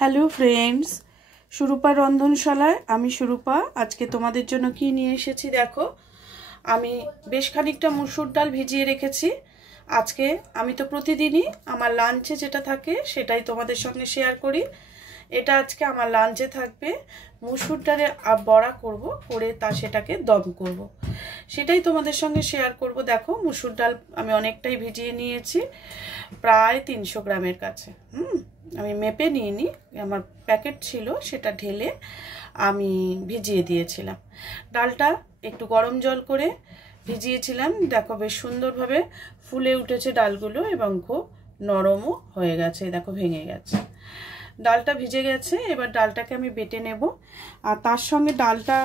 Hello friends, Surupa রন্ধনশালায় আমি সুরূপা। আজকে তোমাদের জন্য কি নিয়ে এসেছি দেখো। আমি বেশ খানিকটা মসুর ডাল ভিজিয়ে রেখেছি। আজকে আমি তো প্রতিদিনই আমার লাঞ্চে যেটা থাকে সেটাই তোমাদের সঙ্গে শেয়ার করি। এটা আজকে আমার লাঞ্চে থাকবে। মসুর ডালের বড়া করব, করে সেটাকে দম করব, সেটাই তোমাদের সঙ্গে শেয়ার করব। দেখো, মসুর ডাল আমি অনেকটাই ভিজিয়ে নিয়েছি, প্রায় 300 গ্রামের কাছে। আমি মেপে নিইনি, আমার প্যাকেট ছিল সেটা ঢেলে আমি ভিজিয়ে দিয়েছিলাম। ডালটা একটু গরম জল করে ভিজিয়েছিলাম। দেখো বেশ সুন্দরভাবে ফুলে উঠেছে ডালগুলো এবং খুব নরমও হয়ে গেছে। দেখো ভেঙে গেছে, ডালটা ভিজে গেছে। এবার ডালটাকে আমি বেটে নেব। আর তার সঙ্গে ডালটা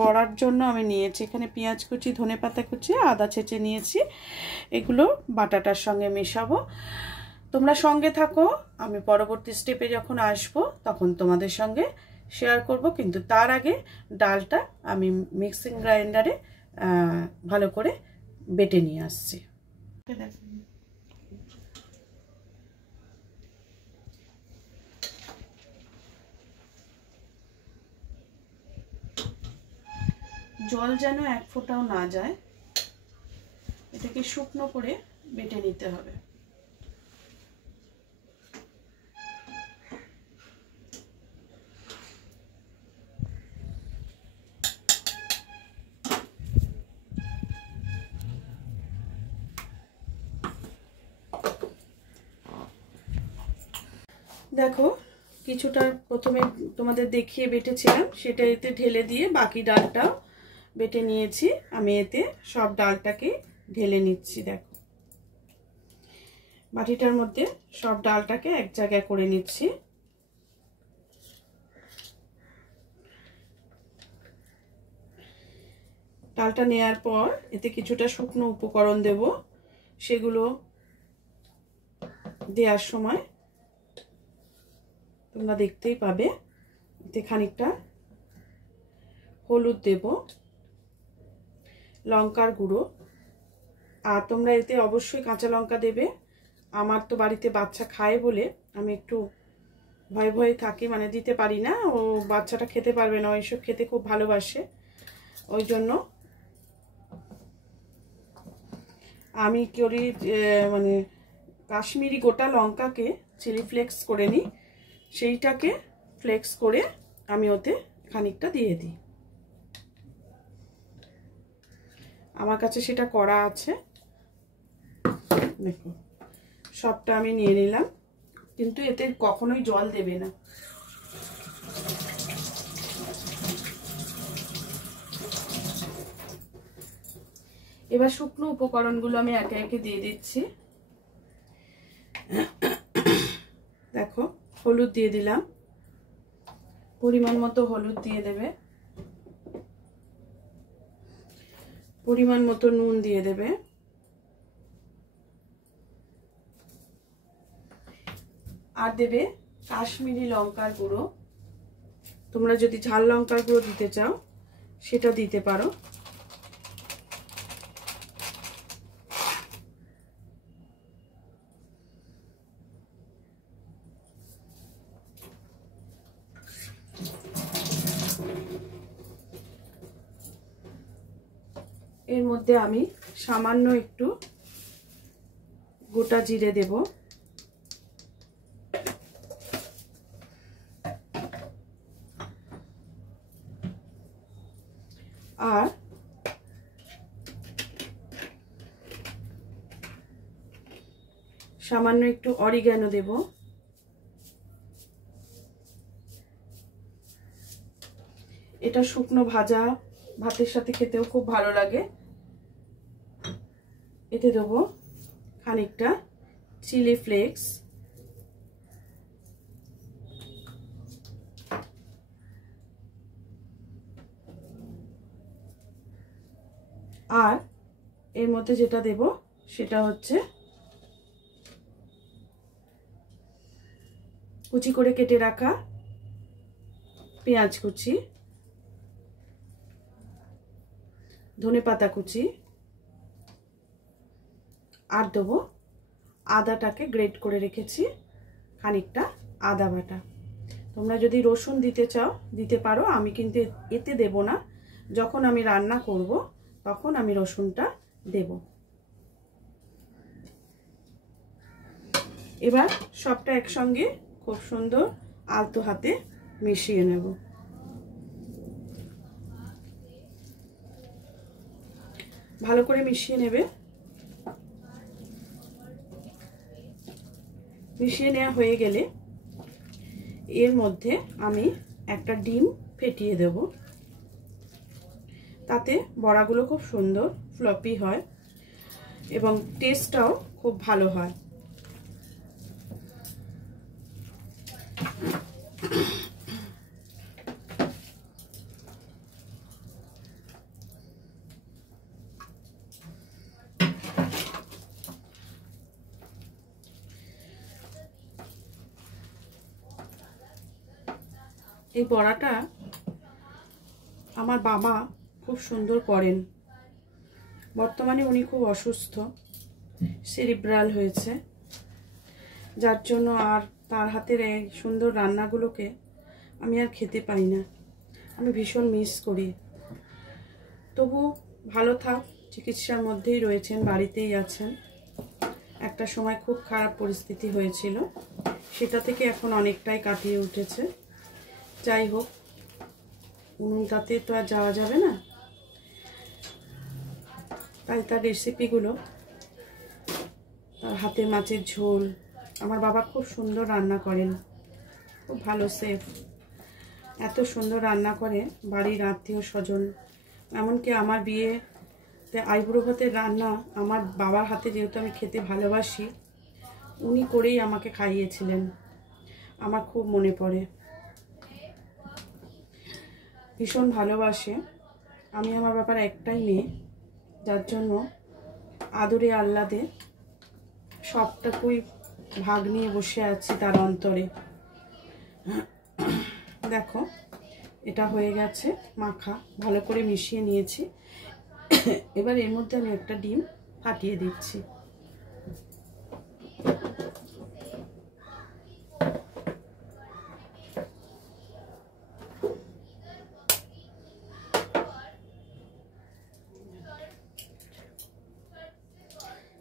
বড়ার জন্য আমি নিয়েছি এখানে পেঁয়াজ কুচি, ধনেপাতা কুচি, আদা ছেঁচে নিয়েছি। এগুলো বাটাটার সঙ্গে মেশাবো। তোমরা সঙ্গে থাকো, আমি পরবর্তী স্টেপে যখন আসব তখন তোমাদের সঙ্গে শেয়ার করব। কিন্তু তার আগে ডালটা আমি মিক্সিং গ্রাইন্ডারে ভালো করে বেটে নিয়ে আসছি। জল যেন এক ফোঁটাও না যায়, এটাকে শুকনো করে বেটে নিতে হবে। দেখো, কিছুটা প্রথমে তোমাদের দেখিয়ে বেটেছিলাম, সেটা এতে ঢেলে দিয়ে বাকি ডালটাও বেটে নিয়েছি। আমি এতে সব ডালটাকে ঢেলে নিচ্ছি। দেখো, বাটিটার মধ্যে সব ডালটাকে এক জায়গায় করে নিচ্ছি। ডালটা নেয়ার পর এতে কিছুটা শুকনো উপকরণ দেব। সেগুলো দেওয়ার সময় তোমরা দেখতেই পাবে। এতে খানিকটা হলুদ দেব, লঙ্কার গুঁড়ো, আর তোমরা এতে অবশ্যই কাঁচা লঙ্কা দেবে। আমার তো বাড়িতে বাচ্চা খায় বলে আমি একটু ভয়ে ভয়ে থাকি, মানে দিতে পারি না। ও বাচ্চাটা খেতে পারবে না, ওইসব খেতে খুব ভালোবাসে, ওই জন্য আমি করি মানে কাশ্মীরি গোটা লঙ্কাকে চিলি ফ্লেক্স করে নিই, সেইটাকে ফ্লেক্স করে আমি ওতে খানিকটা দিয়ে দিই। আমার কাছে সেটা করা আছে। দেখো, সবটা আমি নিয়ে নিলাম, কিন্তু এতে কখনোই জল দেবে না। এবার শুকনো উপকরণগুলো আমি একে একে দিয়ে দিচ্ছি। দেখো, হলুদ দিয়ে দিলাম, পরিমাণ মতো হলুদ দিয়ে দেবে, পরিমাণ মতো নুন দিয়ে দেবে, আর দেবে কাশ্মীরি লঙ্কার গুঁড়ো। তোমরা যদি ঝাল লঙ্কার গুঁড়ো দিতে চাও সেটা দিতে পারো। এর মধ্যে আমি সামান্য একটু গোটা জিরে দেব, আর সামান্য একটু অরিগ্যানো দেব। এটা শুকনো ভাজা ভাতের সাথে খেতেও খুব ভালো লাগে। এতে দেবো খানিকটা চিলি ফ্লেক্স, আর এর মধ্যে যেটা দেব সেটা হচ্ছে কুচি করে কেটে রাখা পেঁয়াজ কুচি, ধনেপাতা কুচি, আর দেবো আদাটাকে গ্রেট করে রেখেছি, খানিকটা আদা বাটা। তোমরা যদি রসুন দিতে চাও দিতে পারো, আমি কিন্তু এতে দেব না, যখন আমি রান্না করব তখন আমি রসুনটা দেব। এবার সবটা একসঙ্গে খুব সুন্দর আলতো হাতে মিশিয়ে নেব। ভালো করে মিশিয়ে নেবে। মিশিয়ে নেওয়া হয়ে গেলে এর মধ্যে আমি একটা ডিম ফেটিয়ে দেব, তাতে বড়াগুলো খুব সুন্দর ফ্লপি হয় এবং টেস্টটাও খুব ভালো হয়। এই বড়াটা আমার বাবা খুব সুন্দর করেন। বর্তমানে উনি খুব অসুস্থ, সেরিব্রাল হয়েছে, যার জন্য আর তার হাতের এই সুন্দর রান্নাগুলোকে আমি আর খেতে পাই না। আমি ভীষণ মিস করি। তবু ভালো থাক, চিকিৎসার মধ্যেই রয়েছেন, বাড়িতেই আছেন। একটা সময় খুব খারাপ পরিস্থিতি হয়েছিল, সেটা থেকে এখন অনেকটাই কাটিয়ে উঠেছে। যাই হোক, উনুনটাতে তো আর যাওয়া যাবে না, তাই তার রেসিপিগুলো, তার হাতে মাছের ঝোল, আমার বাবা খুব সুন্দর রান্না করেন, খুব ভালো শেফ। এত সুন্দর রান্না করে বাড়ির আত্মীয় স্বজন, এমনকি আমার বিয়েতে আইবুড়ো ভাতের রান্না আমার বাবার হাতে যেহেতু আমি খেতে ভালোবাসি, উনি করেই আমাকে খাইয়েছিলেন। আমার খুব মনে পড়ে, ভীষণ ভালোবাসে। আমি আমার বাবার একটাই মেয়ে, যার জন্য আদরে আহ্লাদে সবটাকুই ভাগ নিয়ে বসে আছি তার অন্তরে। দেখো, এটা হয়ে গেছে মাখা, ভালো করে মিশিয়ে নিয়েছি। এবার এর মধ্যে আমি একটা ডিম ফাটিয়ে দিচ্ছি।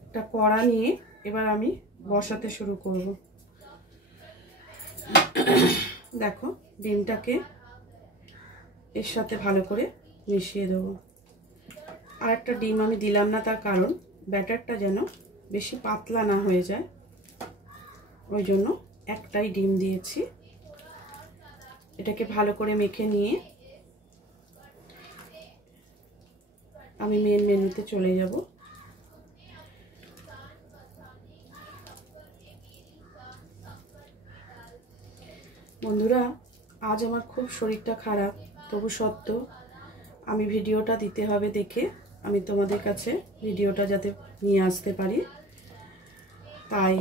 একটা কড়া নিয়ে এবার আমি বসাতে শুরু করব। দেখো, ডিমটাকে এর সাথে ভালো করে মিশিয়ে দেবো। আর একটা ডিম আমি দিলাম না, তার কারণ ব্যাটারটা যেন বেশি পাতলা না হয়ে যায়, ওই জন্য একটাই ডিম দিয়েছি। এটাকে ভালো করে মেখে নিয়ে আমি মেন মেনুতে চলে যাব। বন্ধুরা, আজ আমার খুব শরীরটা খারাপ, তবু সত্ত্বেও আমি ভিডিওটা দিতে হবে দেখে আমি তোমাদের কাছে ভিডিওটা যাতে নিয়ে আসতে পারি, তাই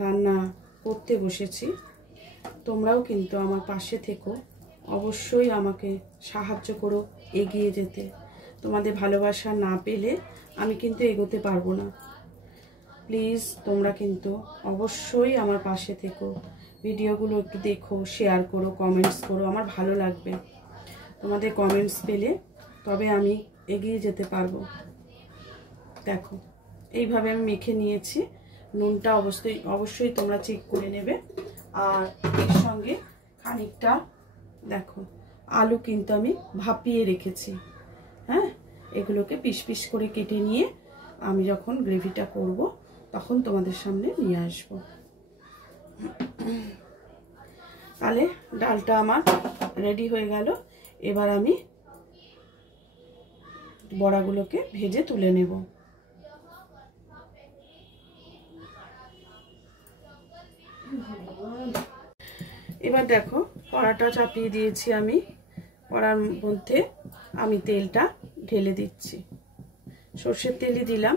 রান্না করতে বসেছি। তোমরাও কিন্তু আমার পাশে থেকো, অবশ্যই আমাকে সাহায্য করো এগিয়ে যেতে। তোমাদের ভালোবাসা না পেলে আমি কিন্তু এগোতে পারবো না। প্লিজ তোমরা কিন্তু অবশ্যই আমার পাশে থেকো, ভিডিওগুলো একটু দেখো, শেয়ার করো, কমেন্টস করো, আমার ভালো লাগবে। তোমাদের কমেন্টস পেলে তবে আমি এগিয়ে যেতে পারবো। দেখো, এইভাবে আমি মেখে নিয়েছি। নুনটা অবশ্যই তোমরা চেক করে নেবে। আর এর সঙ্গে খানিকটা দেখো আলু কিন্তু আমি ভাপিয়ে রেখেছি। হ্যাঁ, এগুলোকে পিস পিস করে কেটে নিয়ে আমি যখন গ্রেভিটা করব তখন তোমাদের সামনে নিয়ে আসবো। তাহলে ডালটা আমার রেডি হয়ে গেল। এবার আমি বড়াগুলোকে ভেজে তুলে নেব। এবার দেখো, কড়াটা চাপিয়ে দিয়েছি আমি। কড়ার মধ্যে আমি তেলটা ঢেলে দিচ্ছি, সর্ষের তেলই দিলাম।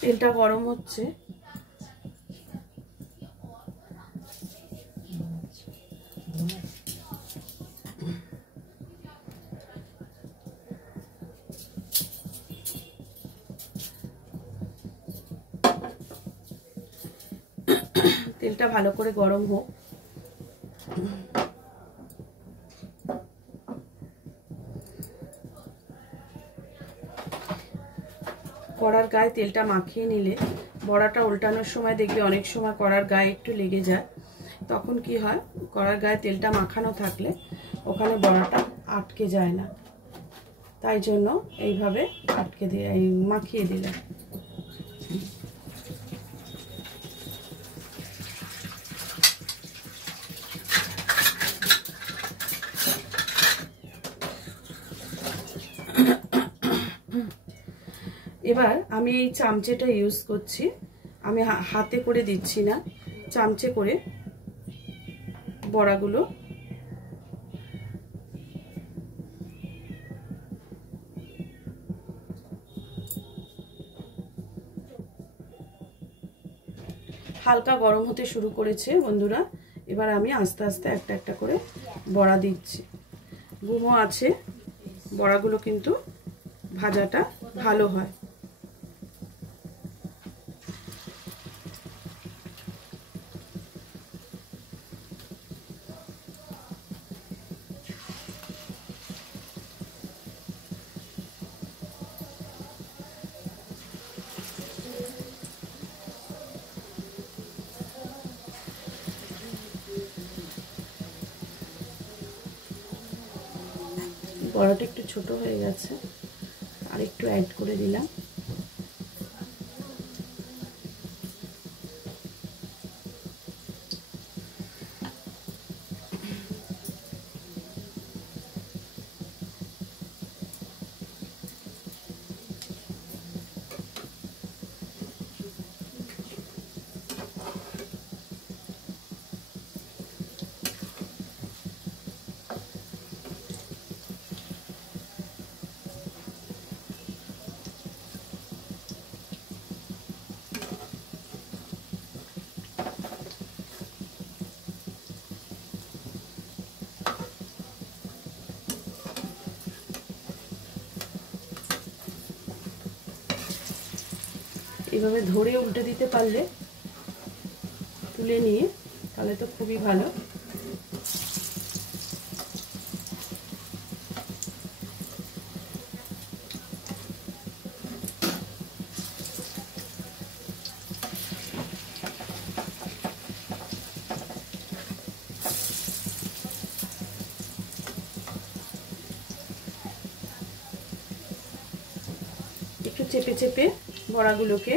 তেলটা গরম হচ্ছে, তেলটা ভালো করে গরম হোক। কড়ার গায়ে তেলটা মাখিয়ে নিলে বড়াটা উল্টানোর সময় দেখবে অনেক সময় কড়ার গায়ে একটু লেগে যায়, তখন কি হয়, কড়ার গায়ে তেলটা মাখানো থাকলে ওখানে বড়াটা আটকে যায় না, তাই জন্য এইভাবে মাখিয়ে দিলে। এবার আমি এই চামচেটা ইউজ করছি, আমি হাতে করে দিচ্ছি না, চামচে করে বড়াগুলো হালকা গরম হতে শুরু করেছে বন্ধুরা। এবার আমি আস্তে আস্তে একটা একটা করে বড়া দিচ্ছি। গুমো আছে, বড়াগুলো কিন্তু ভাজাটা ভালো হয়। বড়াটা একটু ছোট হয়ে গেছে, আর একটু অ্যাড করে দিলাম। এইভাবে ধরে উল্টে দিতে পারলে তুলে নিয়ে, তাহলে তো খুবই ভালো। একটু চেপে চেপে বড়াগুলোকে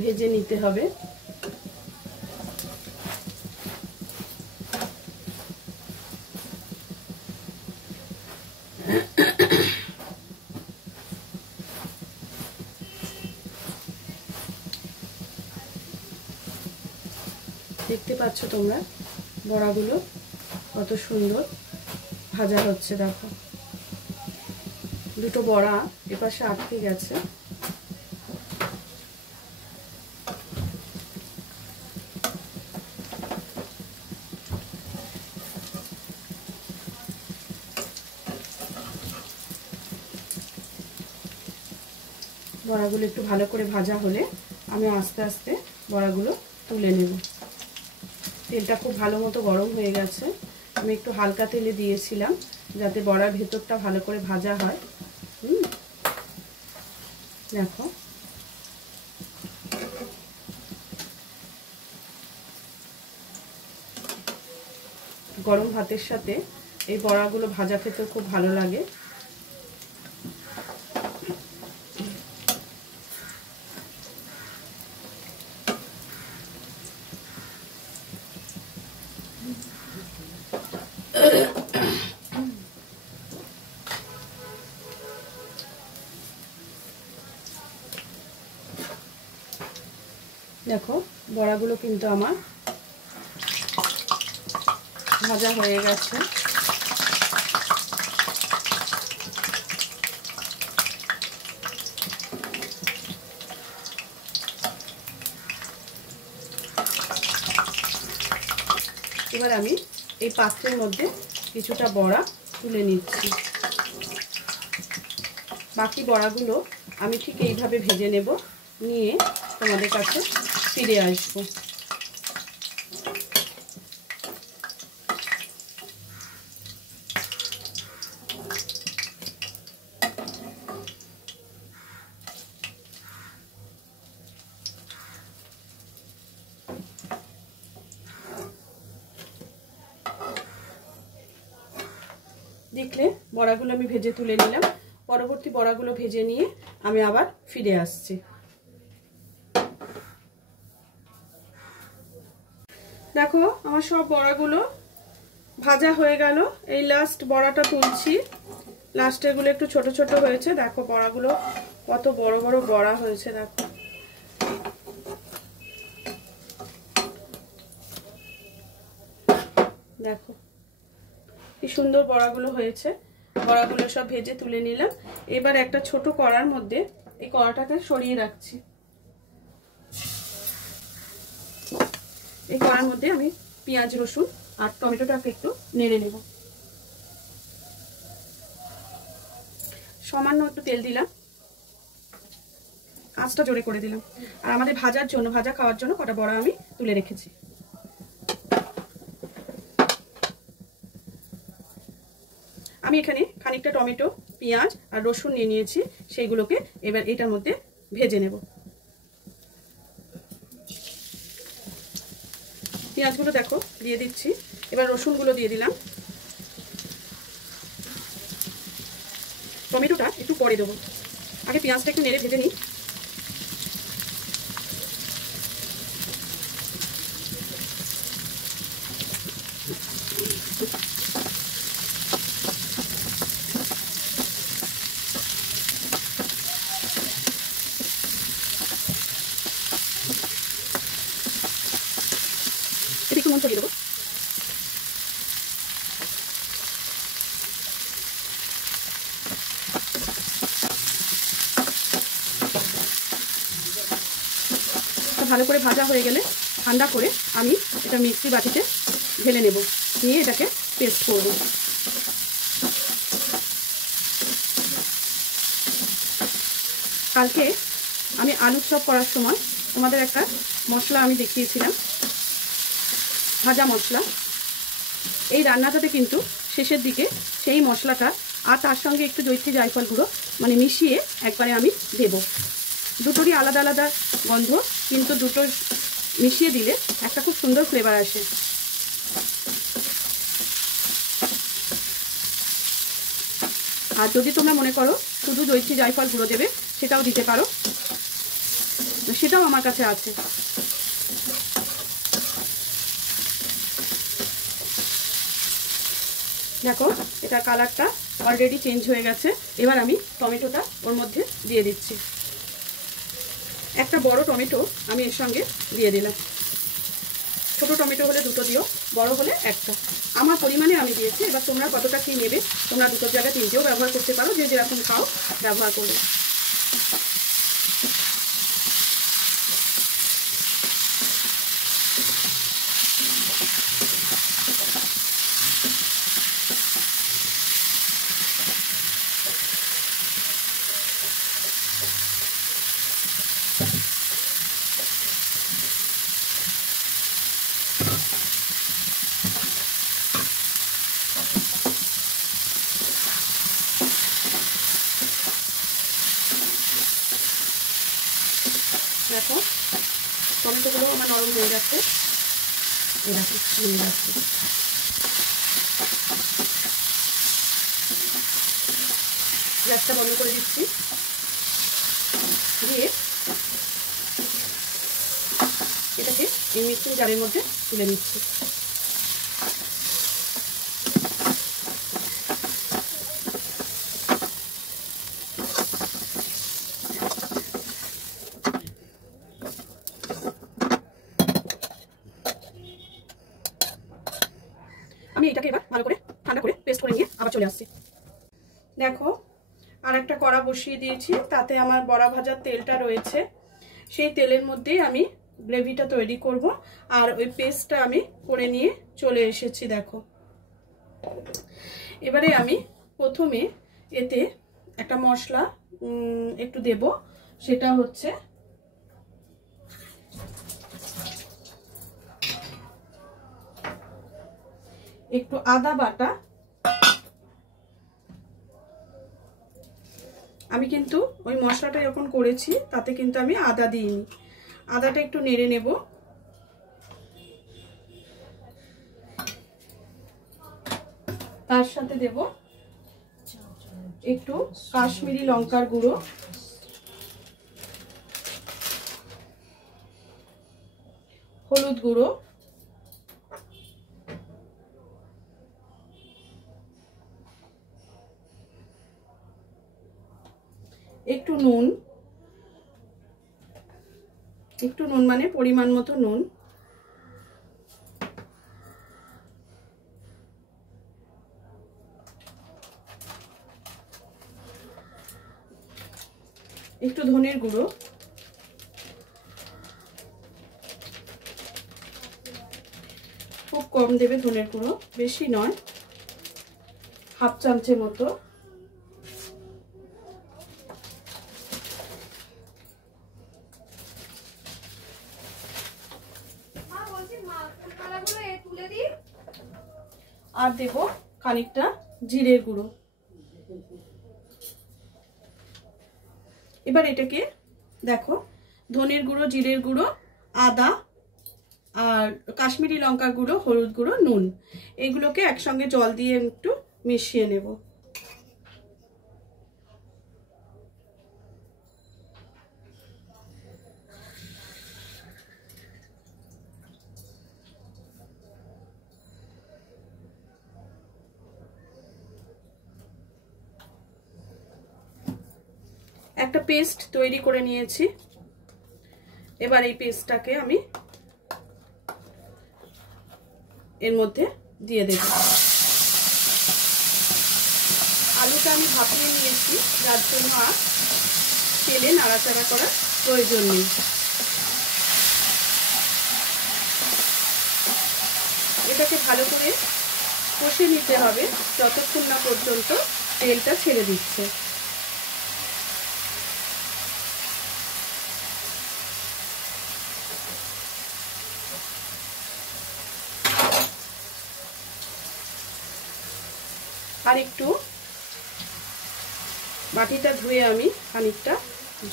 ভেজে নিতে হবে। দেখতে পাচ্ছ তোমরা বড়াগুলো কত সুন্দর ভাজা হচ্ছে। দেখো, দুটো বড়া এপাশে আটকে গেছে। বড়াগুলো একটু ভালো করে ভাজা হলে আমি আস্তে আস্তে বড়াগুলো তুলে নেব। তেলটা খুব ভালো মতো গরম হয়ে গেছে, আমি একটু হালকা তেলে দিয়েছিলাম যাতে বড়ার ভেতরটা ভালো করে ভাজা হয়। দেখো, গরম ভাতের সাথে এই বড়াগুলো ভাজা খেতে খুব ভালো লাগে। দেখো, বড়াগুলো কিন্তু আমার ভাজা হয়ে গেছে। এবার আমি এই পাত্রের মধ্যে কিছুটা বড়া তুলে নিচ্ছি। বাকি বড়াগুলো আমি ঠিক এইভাবে ভেজে নেব, নিয়ে তোমাদের কাছে ফিরে আসবো। দেখলে বড়াগুলো আমি ভেজে তুলে নিলাম। পরবর্তী বড়াগুলো ভেজে নিয়ে আমি আবার ফিরে আসছি। দেখো আমার সব বড়াগুলো ভাজা হয়ে গেল। এই লাস্ট বড়াটা তুলছি। লাস্টেরগুলো একটু ছোট ছোট হয়েছে। দেখো বড়াগুলো কত বড় বড় বড়া হয়েছে। দেখো দেখো কি সুন্দর বড়াগুলো হয়েছে। বড়াগুলো সব ভেজে তুলে নিলাম। এবার একটা ছোট কড়ার মধ্যে এই কড়াটাকে সরিয়ে রাখছি। এই কড়ার মধ্যে আমি পেঁয়াজ রসুন আর টমেটোটাকে একটু নেড়ে নেব। সামান্য একটু তেল দিলাম, আঁচটা জোরে করে দিলাম। আর আমাদের ভাজার জন্য, ভাজা খাওয়ার জন্য কটা বড়া আমি তুলে রেখেছি। আমি এখানে খানিকটা টমেটো, পেঁয়াজ আর রসুন নিয়ে নিয়েছি। সেইগুলোকে এবার এটার মধ্যে ভেজে নেব। পেঁয়াজগুলো দেখো দিয়ে দিচ্ছি। এবার রসুনগুলো দিয়ে দিলাম। টমেটোটা একটু পরে দেবো, আগে পেঁয়াজটা একটু নেড়ে ভেজে নিই। একটু নুন ছড়িয়ে দেবো। ভালো করে ভাজা হয়ে গেলে ঠান্ডা করে আমি এটা মিক্সি বাটিতে ঢেলে নেব, নিয়ে এটাকে পেস্ট করব। কালকে আমি আলুর চপ করার সময় তোমাদের একটা মশলা আমি দেখিয়েছিলাম, ভাজা মশলা। এই রান্নাটাতে কিন্তু শেষের দিকে সেই মশলাটা আর তার সঙ্গে একটু জৈত্রী জায়ফল গুঁড়ো মানে মিশিয়ে একবারে আমি দেব। দুটোরই আলাদা আলাদা গন্ধ, কিন্তু দুটো মিশিয়ে দিলে একটা খুব সুন্দর ফ্লেভার আসে। আর যদি তোমরা মনে করো শুধু জৈত্রী জায়ফল গুঁড়ো দেবে, সেটাও দিতে পারো, সেটাও আমার কাছে আছে। দেখো এটা কালারটা অলরেডি চেঞ্জ হয়ে গেছে। এবার আমি টমেটোটা ওর মধ্যে দিয়ে দিচ্ছি। একটা বড় টমেটো আমি এর সঙ্গে দিয়ে দিলাম। ছোট টমেটো হলে দুটো দিও, বড় হলে একটা। আমার পরিমাণে আমি দিয়েছি। এবার তোমরা কতটা কি নেবে, তোমরা দুটোর জায়গায় তিনটেও ব্যবহার করতে পারো, যে যেরকম খাও ব্যবহার করবে। দেখো টমেটোগুলো আমার নরম হয়ে যাচ্ছে, এরকম হয়ে যাচ্ছে। গ্যাসটা বন্ধ করে দিচ্ছি, দিয়ে এটাকে এই মিক্সিং জারের মধ্যে তুলে নিচ্ছি। আমি এটাকে এবার ভালো করে ঠান্ডা করে পেস্ট করে নিয়ে আবার চলে আসছি। দেখো আর একটা কড়া বসিয়ে দিয়েছি, তাতে আমার বড়া ভাজার তেলটা রয়েছে। সেই তেলের মধ্যেই আমি গ্রেভিটা তৈরি করব, আর ওই পেস্টটা আমি করে নিয়ে চলে এসেছি দেখো। এবারে আমি প্রথমে এতে একটা মশলা একটু দেব, সেটা হচ্ছে একটু আদা বাটা। আমি কিন্তু ওই মশলাটা যখন করেছি তাতে কিন্তু আমি আদা দিইনি। আদাটা একটু নেড়ে নেব। তার সাথে দেব একটু কাশ্মীরি লঙ্কার গুঁড়ো, হলুদ গুঁড়ো, একটু নুন, মানে পরিমাণ মতো নুন, একটু ধনের গুঁড়ো, খুব কম দেবে ধনের গুঁড়ো, বেশি নয়, হাফ চামচের মতো। আর দেব খানিকটা জিরের গুঁড়ো। এবার এটাকে দেখো, ধনের গুঁড়ো, জিরের গুঁড়ো, আদা আর কাশ্মীরি লঙ্কার গুঁড়ো, হলুদ গুঁড়ো, নুন, এগুলোকে একসঙ্গে জল দিয়ে একটু মিশিয়ে নেব। একটা পেস্ট তৈরি করে নিয়েছি। এবার এই পেস্টটাকে আমি এর মধ্যে দিয়ে দেব। আলুটা আমি ভাপিয়ে নিয়েছি, যার জন্য আর তেলে নাড়াচাড়া করার প্রয়োজন নেই। এটাকে ভালো করে কষে নিতে হবে যতক্ষণ না পর্যন্ত তেলটা ছেড়ে দিচ্ছে। আর একটু বাটিটা ধুয়ে আমি খানিকটা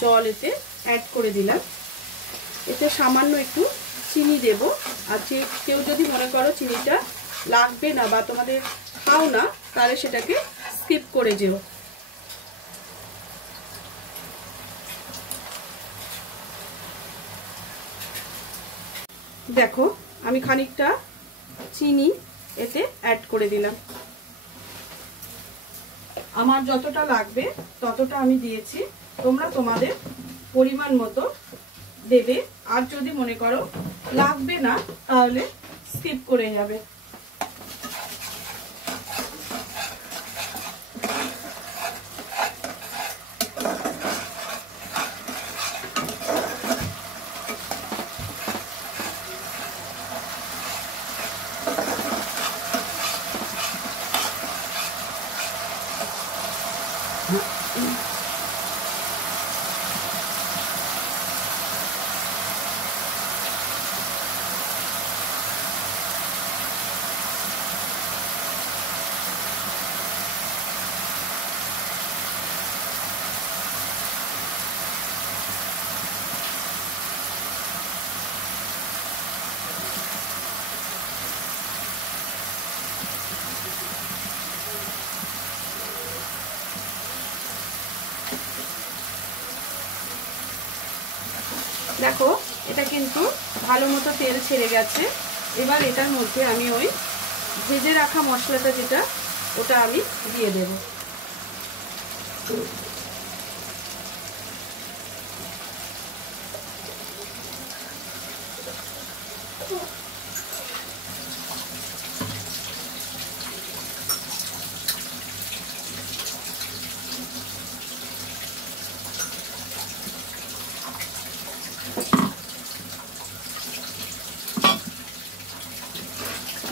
জল এতে অ্যাড করে দিলাম। এতে সামান্য একটু চিনি দেব। আর কেউ যদি মনে করো চিনিটা লাগবে না বা তোমাদের খাও না, তাহলে সেটাকে স্কিপ করে যেও। দেখো আমি খানিকটা চিনি এতে অ্যাড করে দিলাম। আমার যতটা লাগবে ততটা আমি দিয়েছি, তোমরা তোমাদের পরিমাণ মতো দেবে। আর যদি মনে করো লাগবে না তাহলে স্কিপ করে যাবে। দেখো এটা কিন্তু ভালো মতো তেল ছেড়ে গেছে। এবার এটার মধ্যে আমি ওই ভেজে রাখা মশলাটা যেটা, ওটা আমি দিয়ে দেব।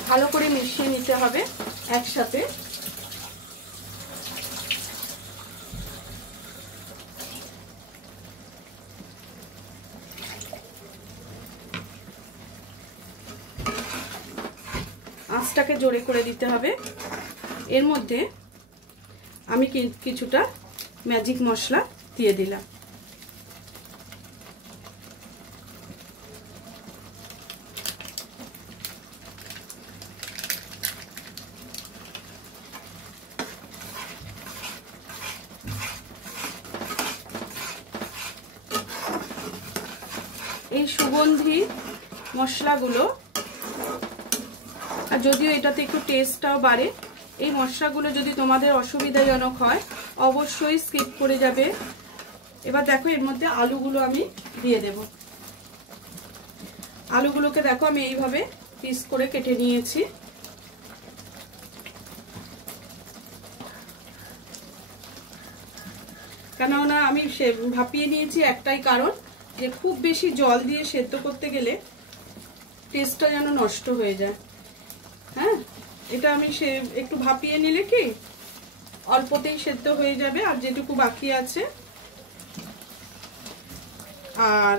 ভালো করে মিশিয়ে নিতে হবে একসাথে। আঁচটাকে জোরে করে দিতে হবে। এর মধ্যে আমি কিছুটা ম্যাজিক মশলা দিয়ে দিলাম। এই সুগন্ধি মশলাগুলো, আর যদিও এটাতে একটু টেস্টটাও বাড়ে, এই মশলাগুলো যদি তোমাদের অসুবিধাজনক হয় অবশ্যই স্কিপ করে যাবে। এবার দেখো এর মধ্যে আলুগুলো আমি দিয়ে দেব। আলুগুলোকে দেখো আমি এইভাবে পিস করে কেটে নিয়েছি। কেননা আমি ভাপিয়ে নিয়েছি একটাই কারণ, যে খুব বেশি জল দিয়ে সেদ্ধ করতে গেলে টেস্টটা যেন নষ্ট হয়ে যায়। হ্যাঁ, এটা আমি একটু ভাপিয়ে নিলে কি অল্পতেই সেদ্ধ হয়ে যাবে, আর যেটুকু বাকি আছে আর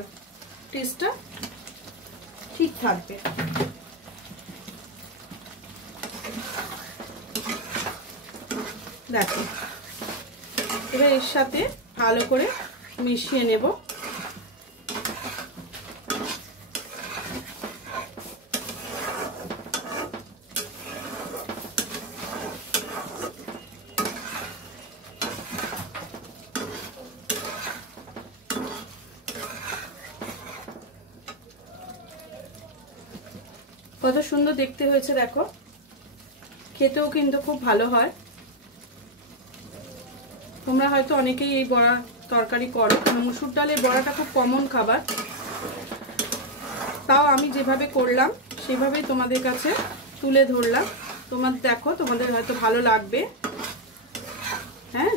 টেস্টটা ঠিক থাকবে। দেখো এবার এর সাথে ভালো করে মিশিয়ে নেব। কত সুন্দর দেখতে হয়েছে দেখো, খেতেও কিন্তু খুব ভালো হয়। তোমরা হয়তো অনেকেই এই বড়া তরকারি করো, কারণ মসুর ডালের বড়াটা খুব কমন খাবার। তাও আমি যেভাবে করলাম সেভাবেই তোমাদের কাছে তুলে ধরলাম। তোমাদের দেখো, তোমাদের হয়তো ভালো লাগবে। হ্যাঁ,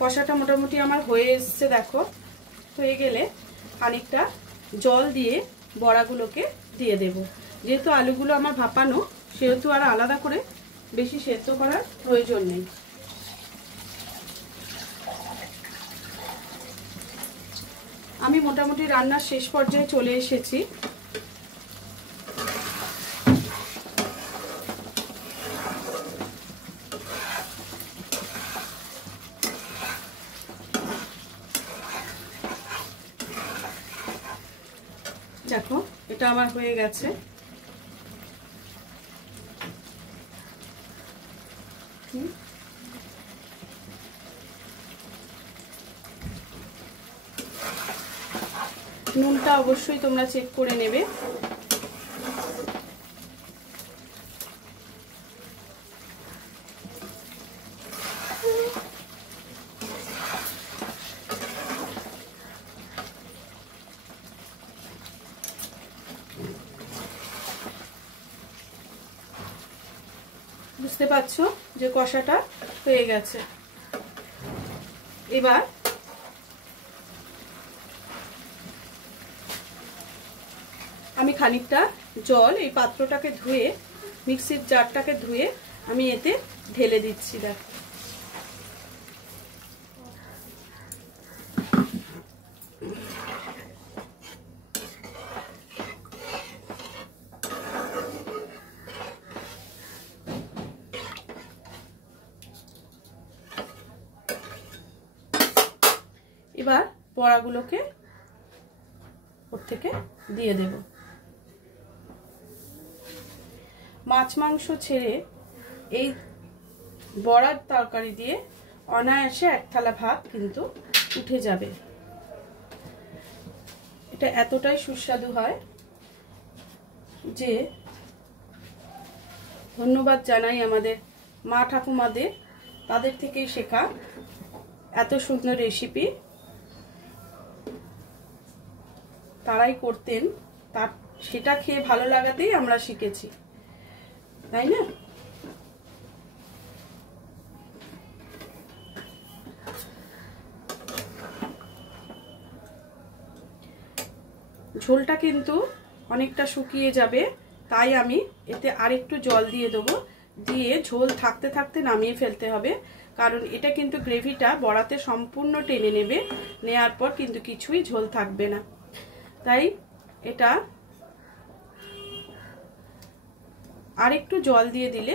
কষাটা মোটামুটি আমার হয়ে এসছে। দেখো হয়ে গেলে খানিকটা জল দিয়ে বড়াগুলোকে দিয়ে দেব। যেহেতু আলুগুলো আমার ভাপানো, সেহেতু আর আলাদা করে বেশি সেদ্ধ করার প্রয়োজন নেই। আমি মোটামুটি রান্নার শেষ পর্যায়ে চলে এসেছি। দেখো এটা আমার হয়ে গেছে। নুনটা অবশ্যই তোমরা চেক করে নেবে। বুঝতে পারছো যে কষাটা হয়ে গেছে। এবার আমি খানিকটা জল এই পাত্রটাকে ধুয়ে, মিক্সির জারটাকে ধুয়ে আমি এতে ঢেলে দিচ্ছি। দেখ এবার বড়াগুলোকে ওর থেকে দিয়ে দেব। মাছ মাংস ছেড়ে এই বড়ার তরকারি দিয়ে অনায়াসে এক থালা ভাত কিন্তু উঠে যাবে। এটা এতটাই সুস্বাদু হয় যে ধন্যবাদ জানাই আমাদের মা ঠাকুমাদের, তাদের থেকেই শেখা এত সুন্দর রেসিপি। তারাই করতেন, তার সেটা খেয়ে ভালো লাগাতেই আমরা শিখেছি, তাই না? ঝোলটা কিন্তু অনেকটা শুকিয়ে যাবে, তাই আমি এতে আরেকটু জল দিয়ে দেবো, দিয়ে ঝোল থাকতে থাকতে নামিয়ে ফেলতে হবে, কারণ এটা কিন্তু গ্রেভিটা বড়াতে সম্পূর্ণ টেনে নেবে, নেয়ার পর কিন্তু কিছুই ঝোল থাকবে না। তাই এটা আরেকটু জল দিয়ে দিলে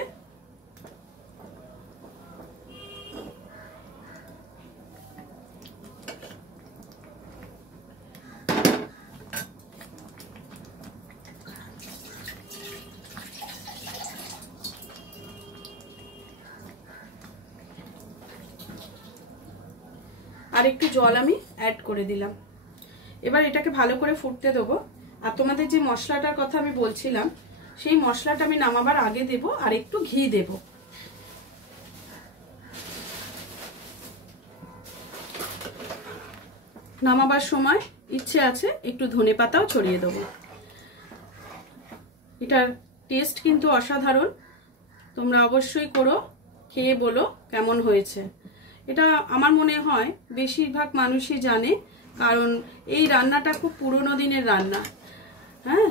আর একটু জল আমি অ্যাড করে দিলাম। এবার এটাকে ভালো করে ফুটতে দেবো। আর তোমাদের যে মশলাটার কথা আমি বলছিলাম, সেই মশলাটা আমি নামাবার আগে দেব, আর একটু ঘি দেব। নামাবার সময় ইচ্ছে আছে একটু ধনেপাতাও ছড়িয়ে দেবো। এটার টেস্ট কিন্তু অসাধারণ, তোমরা অবশ্যই করো, খেয়ে বলো কেমন হয়েছে। এটা আমার মনে হয় বেশিরভাগ মানুষই জানে, কারণ এই রান্নাটা খুব পুরনো দিনের রান্না। হ্যাঁ,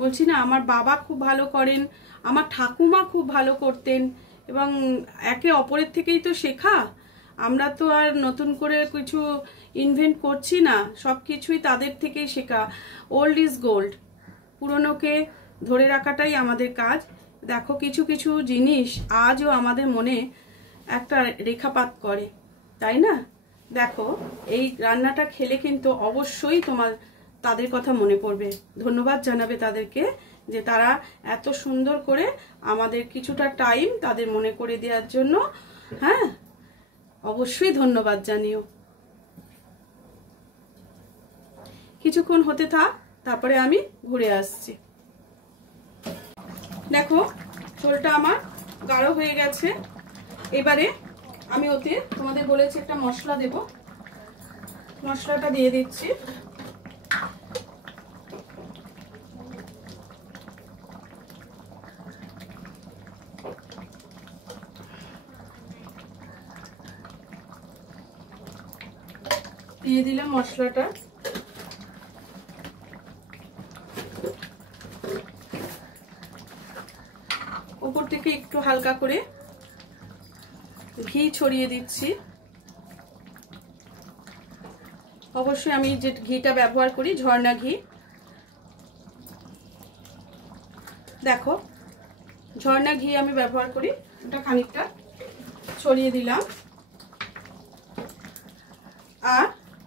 বলছি না, আমার বাবা খুব ভালো করেন, আমার ঠাকুমা খুব ভালো করতেন, এবং একে অপরের থেকেই তো শেখা। আমরা তো আর নতুন করে কিছু ইনভেন্ট করছি না, সব কিছুই তাদের থেকেই শেখা। ওল্ড ইজ গোল্ড, পুরনোকে ধরে রাখাটাই আমাদের কাজ। দেখো, কিছু কিছু জিনিস আজও আমাদের মনে একটা রেখাপাত করে, তাই না? দেখো, এই রান্নাটা খেলে কিন্তু অবশ্যই তাদের কথা মনে পড়বে, ধন্যবাদ জানাবে তাদেরকে, যে তারা এত সুন্দর করে আমাদের কিছুটা টাইম তাদের মনে করে দেওয়ার জন্য। হ্যাঁ, অবশ্যই ধন্যবাদ জানিও। কিছুক্ষণ হতে থাক, তারপরে আমি ঘুরে আসছি। দেখো, ঝোলটা আমার গাঢ় হয়ে গেছে। এবারে আমি ওতে তোমাদের বলেছি একটা মশলা দেব, মশলাটা দিয়ে দিচ্ছি। দিয়ে দিলাম মশলাটা। উপর থেকে একটু হালকা করে ঘি ছড়িয়ে দিচ্ছি। অবশ্যই আমি যে ঘিটা ব্যবহার করি, ঝর্ণা ঘি। দেখো, ঝর্ণা ঘি আমি ব্যবহার করি, ওটা খানিকটা ছড়িয়ে দিলাম। আর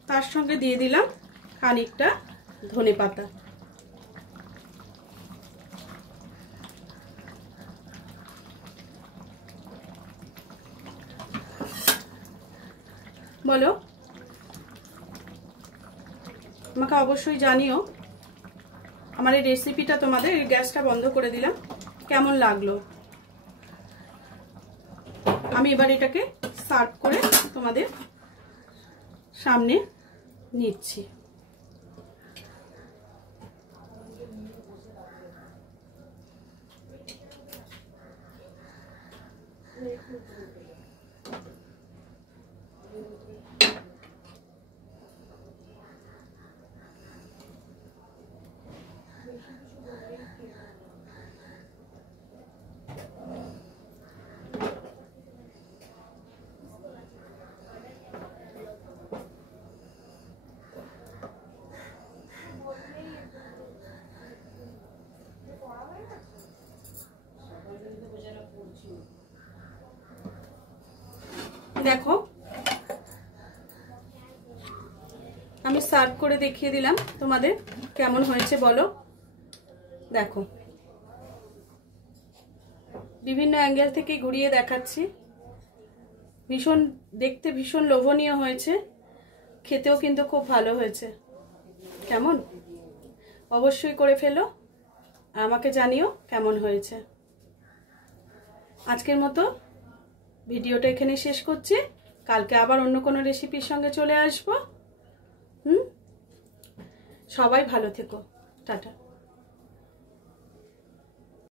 তার সঙ্গে দিয়ে দিলাম খানিকটা ধনেপাতা। বলো, আমাকে অবশ্যই জানিও আমার এই রেসিপিটা, তোমাদের এই গ্যাসটা বন্ধ করে দিলাম, কেমন লাগলো। আমি এবার এটাকে সার্ভ করে তোমাদের সামনে নিচ্ছি। দেখো, আমি সার্ভ করে দেখিয়ে দিলাম তোমাদের, কেমন হয়েছে বলো। দেখো, বিভিন্ন অ্যাঙ্গেল থেকে ঘুরিয়ে দেখাচ্ছি। দেখতে ভীষণ লোভনীয় হয়েছে, খেতেও কিন্তু খুব ভালো হয়েছে। কেমন, অবশ্যই করে ফেলো, আমাকে জানিও কেমন হয়েছে। আজকের মতো ভিডিওটা এখানে শেষ করছি, কালকে আবার অন্য কোনো রেসিপির সঙ্গে চলে আসবো। সবাই ভালো থেকো, টাটা।